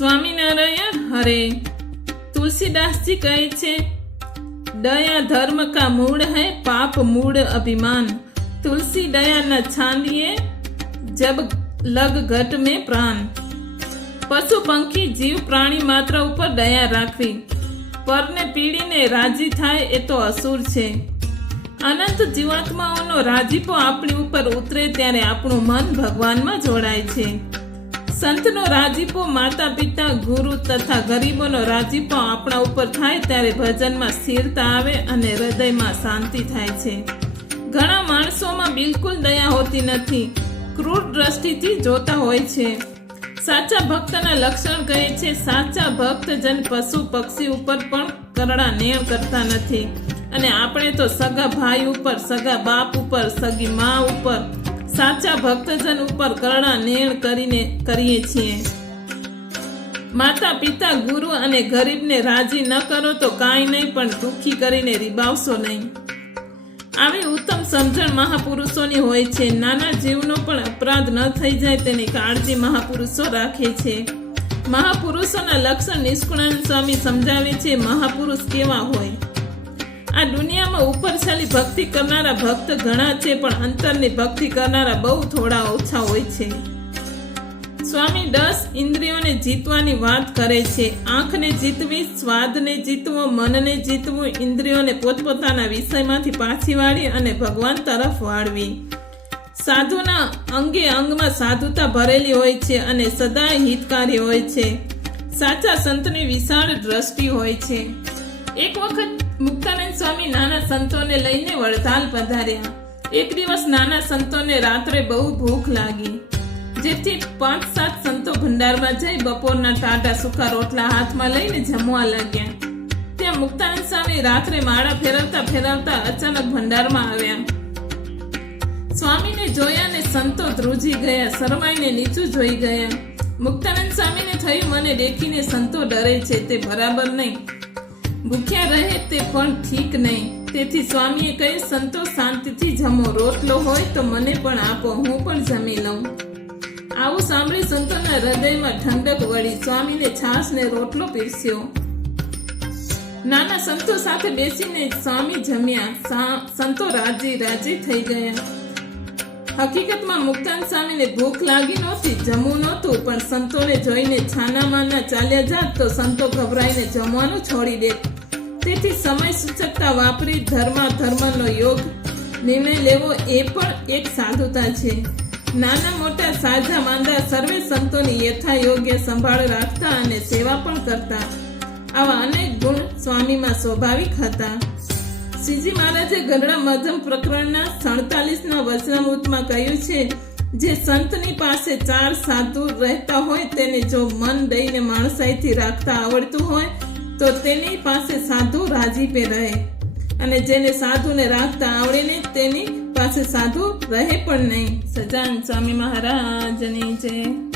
સ્વામિનારાયણ હરે. તુલસીદાસજી કહે છે, દયા ધર્મ કા મૂળ હૈ, પાપ મૂળ અભિમાન. તુલસી દયા ન છાંદિએ જબ લગ ઘટ મેં પ્રાણ. પશુ પંખી જીવ પ્રાણી માત્ર ઉપર દયા રાખવી. પરને પીડીને રાજી થાય એ તો અસુર છે. અનંત જીવાત્માઓનો રાજીપો આપણી ઉપર ઉતરે ત્યારે આપણું મન ભગવાનમાં જોડાય છે. સંતનો રાજીપો માતા પિતા, ગુરુ તથા ગરીબોનો રાજીપો આપણા ઉપર થાય ત્યારે ભજનમાં સ્થિરતા આવે અને હૃદયમાં શાંતિ થાય છે. ઘણા માણસોમાં બિલકુલ દયા હોતી નથી. ક્રૂર દ્રષ્ટિથી જોતા હોય છે. સાચા ભક્તના લક્ષણ કહે છે, સાચા ભક્તજન પશુ પક્ષી ઉપર પણ કરડા નેણ કરતા નથી. અને આપણે તો સગા ભાઈ ઉપર, સગા બાપ ઉપર, સગી મા ઉપર સાચા ભક્તજન ઉપર કરણા નેણ કરીને કરીએ છીએ. માતા પિતા ગુરુ અને ગરીબને રાજી ન કરો તો કાંઈ નહીં, પણ દુઃખી કરીને રીબાવશો નહીં. આવી ઉત્તમ સમજણ મહાપુરુષોની હોય છે. નાના જીવનો પણ અપરાધ ન થઈ જાય તેની કાળજી મહાપુરુષો રાખે છે. મહાપુરુષોના લક્ષણ નિષ્કુળાનંદ સ્વામી સમજાવે છે, મહાપુરુષ કેવા હોય? આ દુનિયામાં ઉપરછાલી ભક્તિ કરનારા ભક્ત ઘણા છે, પણ અંતરની ભક્તિ કરનારા બહુ થોડા ઓછા હોય છે. સ્વામી દસ ઇન્દ્રિયોને જીતવાની વાત કરે છે. આંખને જીતવી, સ્વાદને જીતવો, મનને જીતવું, ઇન્દ્રિયોને પોતપોતાના વિષયમાંથી પાછી વાળી અને ભગવાન તરફ વાળવી. સાધુના અંગે અંગમાં સાધુતા ભરેલી હોય છે અને સદાય હિતકારી હોય છે. સાચા સંતની વિશાળ દ્રષ્ટિ હોય છે. એક વખત મુક્તાનંદ સંતોને લઈને વડતાલ પધાર્યા. એક દિવસ નાના સંતોને રાત્રે બહુ ભૂખ લાગી. જેથી પાંચ સાત સંતો ભંડારમાં જઈ બપોરના ટાટા સૂકા રોટલા હાથમાં લઈને જમવા લાગ્યા. ત્યાં મુક્તાનંદ સ્વામી રાત્રે માળા ફેરવતા ફેરવતા અચાનક ભંડારમાં આવ્યા. સ્વામીને જોયા ને સંતો ધ્રુજી ગયા, શરમાઈને નીચું જોઈ ગયા. મુક્તાનંદ સ્વામીને થયું, મને દેખીને સંતો ડરે છે, તે બરાબર નહીં. ભૂખ્યા રહે તે પણ ઠીક નહીં. તેથી સ્વામીએ કહ્યું, સંતો શાંતિથી જમો. રોટલો હોય તો મને પણ આપો, હું પણ જમી લઉં. આવું સાંભળી સંતોના હૃદયમાં ઠંડક વળી સ્વામીને છાશને રોટલો પીરસ્યો. નાના સંતો સાથે બેસીને સ્વામી જમ્યા. સંતો રાજી રાજી થઈ ગયા. હકીકતમાં મુક્તાન સ્વામીને ભૂખ લાગી નહોતી, જમવું નહોતું, પણ સંતોને જોઈને છાનામાના ચાલ્યા જાત તો સંતો ગભરાઈને જમવાનું છોડી દે. તેથી સમય સૂચકતા વાપરી ધર્મા ધર્મનો યોગ, નિર્ણય લેવો એ પણ એક સાધુતા છે. નાના મોટા સાજા માંદા સર્વે સંતોની યથા યોગ્ય સંભાળ રાખતા અને સેવા પણ કરતા. આવા અનેક ગુણ સ્વામીમાં સ્વાભાવિક હતા. શ્રીજી મહારાજે ગઢડા મધમ પ્રકરણના સડતાલીસના વચનામૃતમાં કહ્યું છે, જે સંતની પાસે ચાર સાધુ રહેતા હોય તેને જો મન દઈને માણસાઈથી રાખતા આવડતું હોય તો તેની પાસે સાધુ રાજીપે રહે અને જેને સાધુને રાખતા આવડે ને તેની પાસે સાધુ રહે પણ નહીં. સજાન સ્વામી મહારાજની જય.